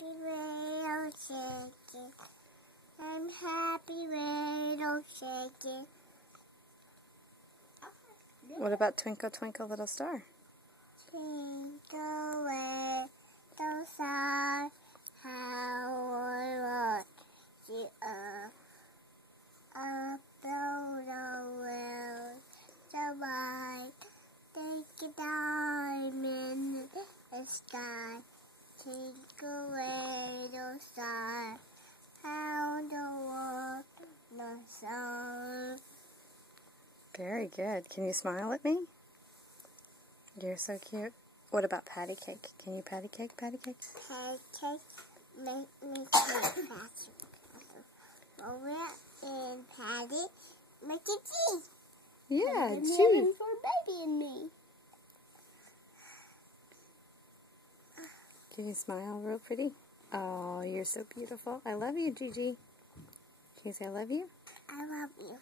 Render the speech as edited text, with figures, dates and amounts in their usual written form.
little chicken. I'm happy little chicken. What about Twinkle, Twinkle, Little Star? Twinkle little star, how I watch you up the world, so bright, take a diamond in the sky. Twinkle little star, how the world the sun. Very good. Can you smile at me? You're so cute. What about patty cake? Can you patty cake, patty cake? Patty cake, make me cake faster. Roll it in patty, make it cheese. Yeah, And cheese. room for baby and me. Can you smile real pretty? Oh, you're so beautiful. I love you, Gigi. Can you say I love you? I love you.